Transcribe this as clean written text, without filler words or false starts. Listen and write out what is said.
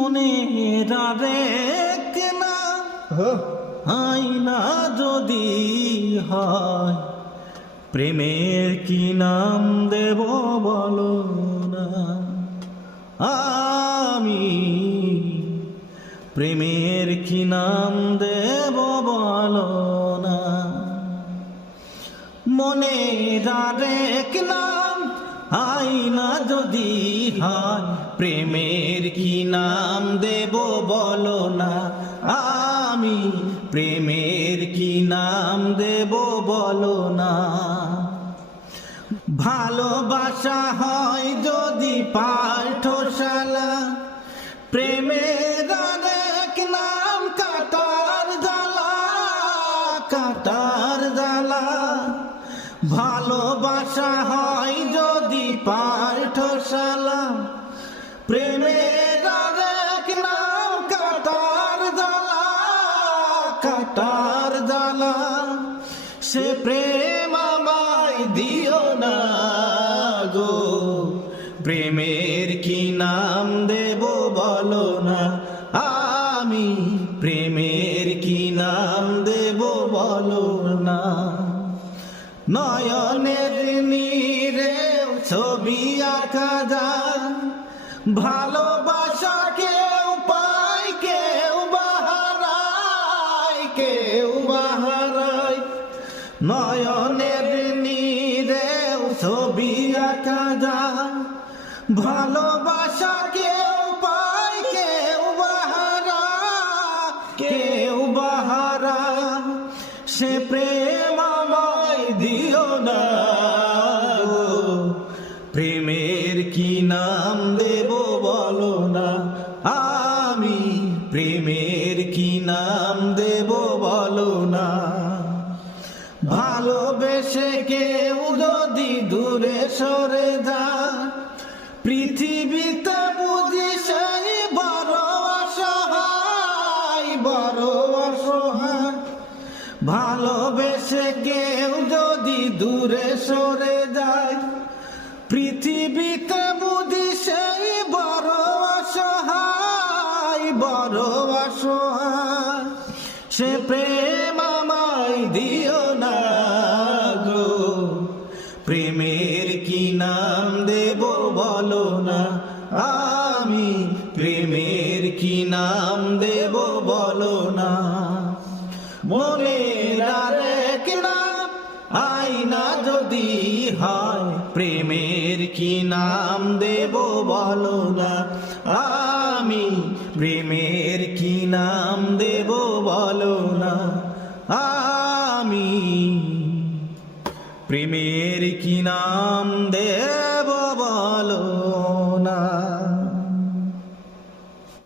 মনে রারেক না আইনা যদি হয়, প্রেমের কি নাম দেব বলো না। আমি প্রেমের কি নাম দেব বলো না। মনে রারেক নাম আইনা যদি হয়, প্রেমের কি নাম দেব বলো না। আমি প্রেমের কি নাম দেব বলো না। ভালোবাসা হয় যদি পাঠশালা, প্রেমের আরেক নাম কাটার জ্বালা, কাটার জ্বালা। ভালোবাসা হয় যদি পাঠশালা, প্রেমের আরেক নাম কাটার জ্বালা, কাটার জ্বালা। সে প্রেম আমায় দিও না গো, প্রেমের কি নাম দেব বলো না। আমি প্রেমের কি নাম দেব বলো না। নয়নের নীরে ছবি আঁকা যায়, ভালোবাসা কেউ পায় কেউ বাহারায়, কেউ বাহারায়। নয়নের নীরে ছবি আঁকা যায়, ভালোবাসা কেউ পায় কেউ বাহারায়, কেউ বাহারায়। সে প্রেম আমায় দিও না গো, প্রেমের কি নাম দেব বলো না। আমি প্রেমের কি নাম দেব বলো না। ভালোবেসে কেউ যদি দূরে সরে যায়, পৃথিবীতে বুঝি সেই বড় অসহায়, বড় অসহায়। ভালোবেসে কেউ যদি দূরে সরে যায়, পৃথিবীতে বুঝি সেই বড় অসহায়, বড় অসহায়। সে প্রেম আমায় দিও না গো, প্রেমের কি নাম দেব বলো না। আমি প্রেমের কি নাম দেব বলো না। মনে রারেক নাম আইনা যদি হয়, প্রেমের কি নাম দেব বলো না। আমি প্রেমের কি নাম দেব বলো না। আমি প্রেমের কি নাম দেব বলো না।